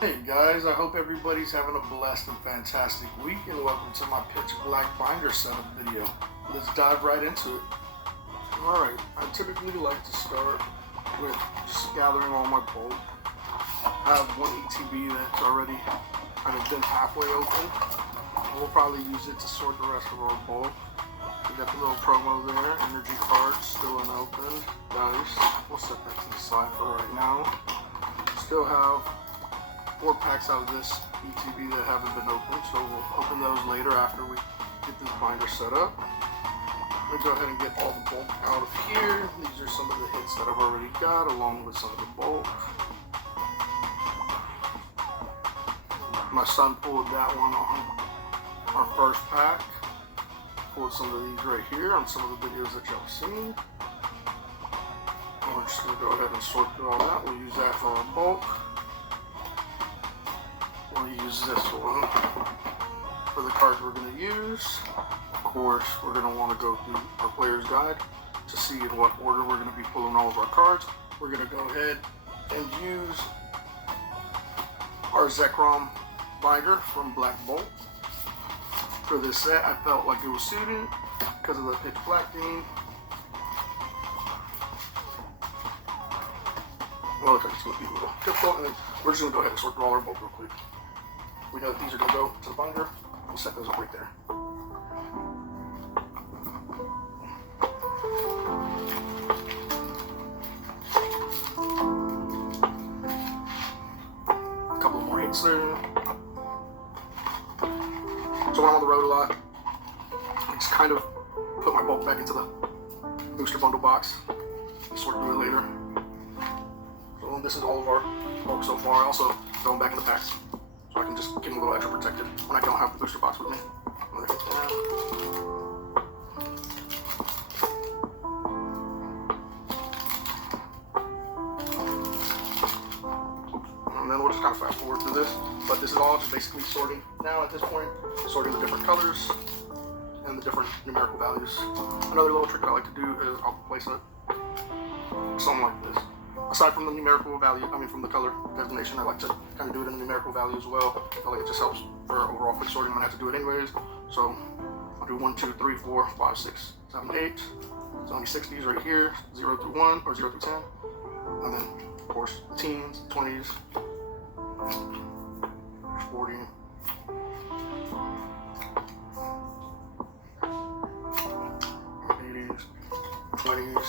Hey guys, I hope everybody's having a blessed and fantastic week, and welcome to my Pitch Black binder setup video. Let's dive right into it. Alright, I typically like to start with just gathering all my bulk. I have one ETB that's already kind of been halfway open. We'll probably use it to sort the rest of our bulk. We got the little promo there, energy cards still unopened. Nice. We'll set that to the side for right now. Still have 4 packs out of this ETB that haven't been opened, so we'll open those later after we get this binder set up. I'm going to go ahead and get all the bulk out of here. These are some of the hits that I've already got, along with some of the bulk. My son pulled that one on our first pack. Pulled some of these right here on some of the videos that y'all seen. We're just going to go ahead and sort through all that. We'll use that for our bulk. We'll use this one for the cards we're going to use. Of course, we're going to want to go through our player's guide to see in what order we're going to be pulling all of our cards. We're going to go ahead and use our Zekrom binder from Black Bolt. For this set, I felt like it was suited because of the pitch black theme. Well, it's going to be a little difficult, and then we're just going to go ahead and sort through all our bulk real quick. We know that these are going to go to the binder. We'll set those up right there. A couple more hits there. So when I'm on the road a lot, I just kind of put my bulk back into the booster bundle box. Sort through it later. So this is all of our bulk so far. Also going back in the packs, so I can just get them a little extra protected when I don't have the booster box with me. And then we'll just kind of fast forward through this. But this is all just basically sorting now at this point, sorting the different colors and the different numerical values. Another little trick that I like to do is I'll place it something like this. Aside from the numerical value, from the color designation, I like to kind of do it in the numerical value as well. I feel like it just helps for overall quick sorting when I have to do it anyways. So I'll do 1, 2, 3, 4, 5, 6, 7, 8. So only 60s right here, 0 through 1 or 0 through 10. And then, of course, teens, 20s, 40. 80s, 20s.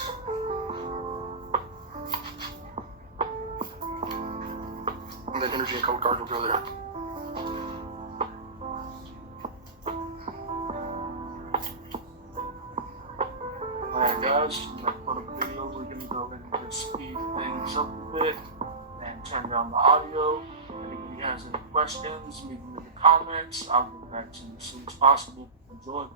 And then energy and code cards will go there. Alright guys, for the video we're going to go ahead and just speed things up a bit and turn down the audio. If anybody has any questions, leave them in the comments. I'll get back to you as soon as possible. Enjoy.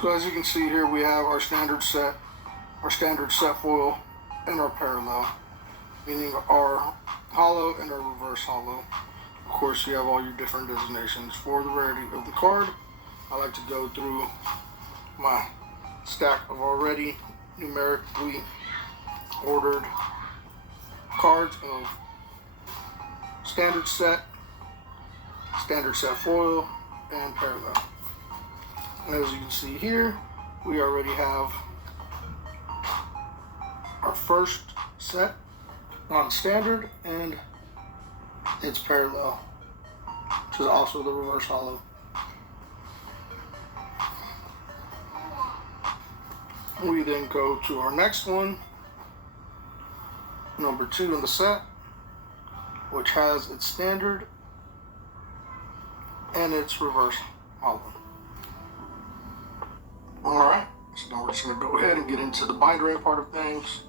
So as you can see here, we have our standard set foil, and our parallel, meaning our hollow and our reverse hollow. Of course, you have all your different designations. For the rarity of the card, I like to go through my stack of already numerically ordered cards of standard set foil, and parallel. And as you can see here, we already have our first set on standard, and it's parallel, which is also the reverse hollow. We then go to our next one, number 2 in the set, which has its standard and its reverse hollow. Alright, so now we're just going to go ahead and get into the binder end part of things.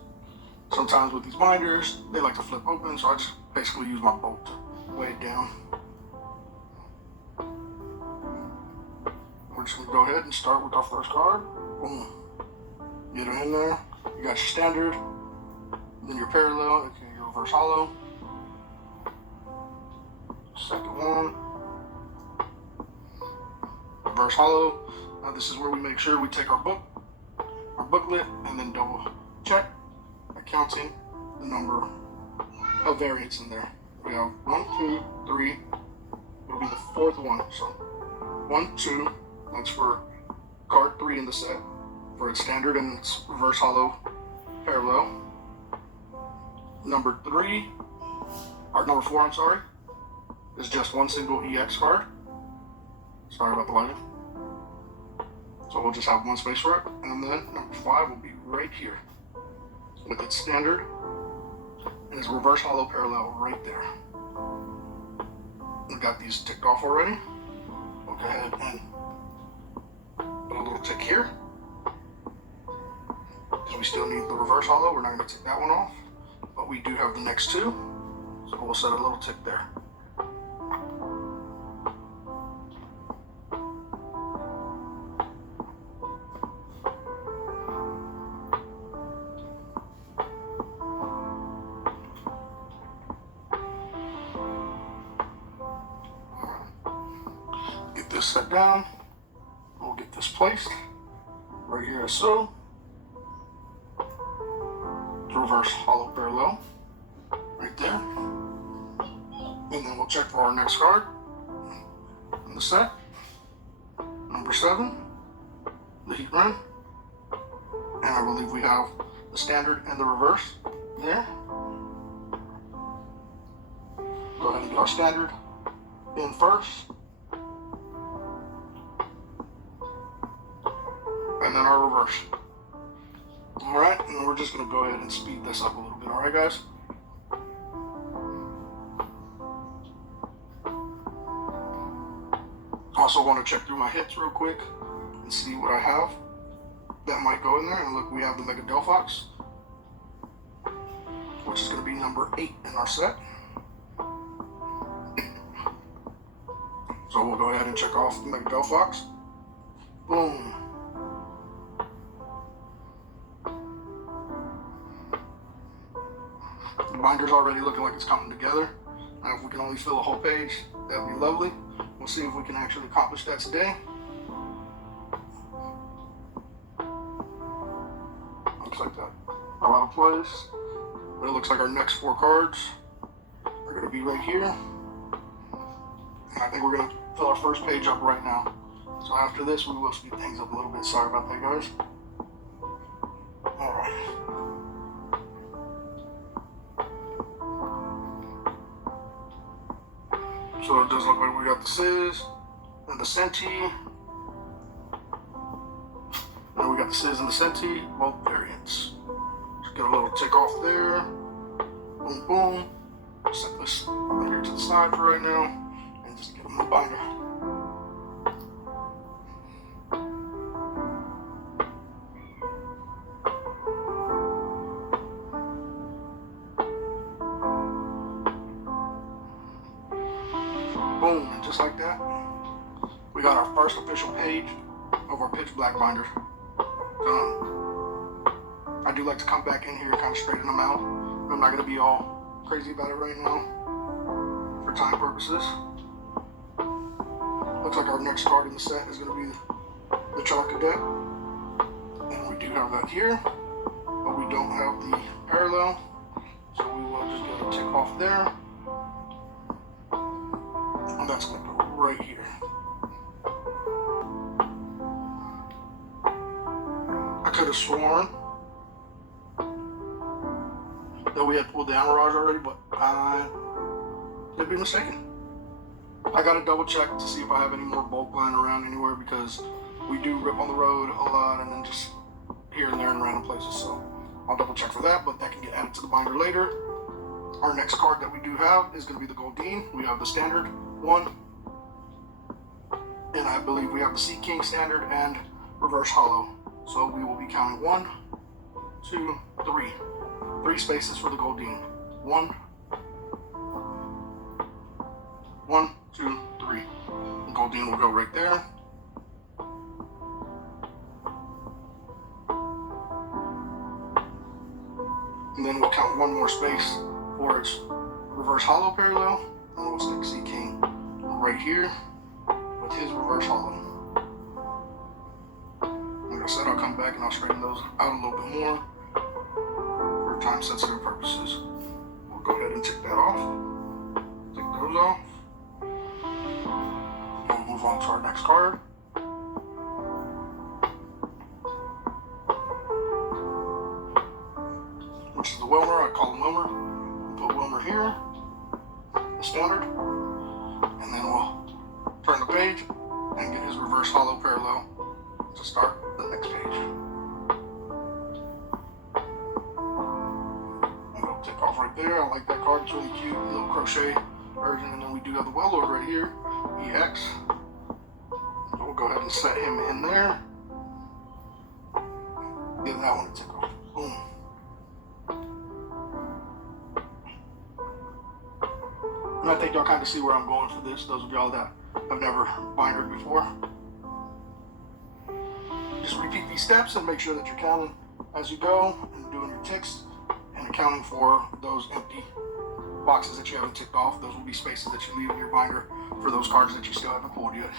Sometimes with these binders, they like to flip open, so I just basically use my bolt to weigh it down. We're just going to go ahead and start with our first card. Boom. Get it in there. You got your standard, then your parallel, and your reverse hollow. Second one, reverse hollow. Now this is where we make sure we take our booklet, and then double check, counting the number of variants in there. We have 1, 2, 3. It'll be the fourth one. So 1, 2. That's for card 3 in the set, for its standard and its reverse hollow parallel. Number 3, or number 4, I'm sorry, is just one single EX card. Sorry about the lighting. So we'll just have one space for it. And then number 5 will be right here with its standard and its reverse hollow parallel right there. We've got these ticked off already. We'll go ahead and put a little tick here, because we still need the reverse hollow. We're not going to tick that one off, but we do have the next 2, so we'll set a little tick there. Set down. We'll get this placed right here as so. Reverse hollow parallel right there. And then we'll check for our next card in the set. Number 7, the heat run. And I believe we have the standard and the reverse there. Go ahead and get our standard in first. And then our reverse. Alright, and we're just going to go ahead and speed this up a little bit. Alright, guys? Also want to check through my hits real quick and see what I have that might go in there. And look, we have the Mega Delphox, which is going to be number 8 in our set. So we'll go ahead and check off the Mega Delphox. Boom. The binder's already looking like it's coming together. Now if we can only fill a whole page, that'd be lovely. We'll see if we can actually accomplish that today. Looks like that all out of place. But it looks like our next 4 cards are going to be right here. And I think we're going to fill our first page up right now. So after this, we will speed things up a little bit. Sorry about that, guys. Alright. So it does look like we got the Sizz and the Senti. Now we got the Sizz and the Senti, both variants. Just get a little tick off there. Boom, boom. Set this right here to the side for right now, and just get them in the binder. Boom, and just like that, we got our first official page of our pitch black binders. I do like to come back in here and kind of straighten them out. I'm not going to be all crazy about it right now for time purposes. Looks like our next card in the set is going to be the Chalk Cadet. And we do have that here, but we don't have the parallel. So we will just get a tick off there. And that's going to go right here. I could have sworn that we had pulled the Amirage already, but I could be mistaken. I gotta double check to see if I have any more bulk lying around anywhere, because we do rip on the road a lot and then just here and there in random places. So I'll double check for that, but that can get added to the binder later. Our next card that we do have is going to be the Goldeen. We have the standard one, and I believe we have the Sea King standard and reverse hollow. So we will be counting 1, 2, 3. 3 spaces for the Goldeen. 1, 2, 3. The Goldeen will go right there. And then we'll count 1 more space for its reverse hollow parallel, and we'll stick Sea King right here with his reverse hollow. Like I said, I'll come back and I'll straighten those out a little bit more for time sensitive purposes. We'll go ahead and tick that off. Tick those off. We'll move on to our next card. Which is the Wilmer. I call him Wilmer. We'll put Wilmer here, the standard, and then we'll turn the page and get his reverse hollow parallel to start the next page. And we'll tick off right there. I like that card. It's really cute. A little crochet version. And then we do have the Well-Lord right here, EX. So we'll go ahead and set him in there. Give that one a tick off. Boom. And I think y'all kind of see where I'm going for this, those of y'all that have never bindered before. Just repeat these steps and make sure that you're counting as you go and doing your ticks and accounting for those empty boxes that you haven't ticked off. Those will be spaces that you leave in your binder for those cards that you still haven't pulled yet.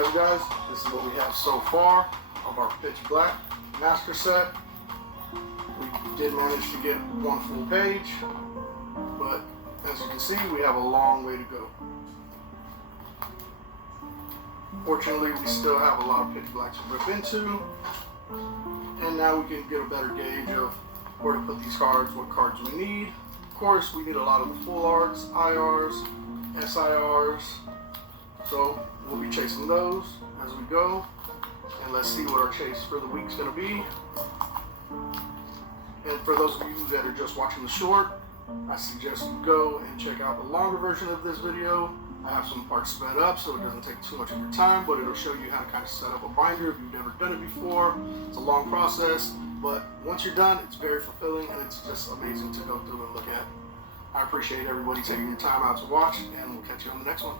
you have it, guys. This is what we have so far of our Pitch Black master set. We did manage to get one full page, but as you can see, we have a long way to go. Fortunately, we still have a lot of Pitch Black to rip into, and now we can get a better gauge of where to put these cards, what cards we need. Of course, we need a lot of the full arts, IRs, SIRs, so we'll be chasing those as we go, and let's see what our chase for the week's going to be. And for those of you that are just watching the short, I suggest you go and check out the longer version of this video. I have some parts sped up so it doesn't take too much of your time, but it'll show you how to kind of set up a binder if you've never done it before. It's a long process, but once you're done, it's very fulfilling and it's just amazing to go through and look at. I appreciate everybody taking the time out to watch, and we'll catch you on the next one.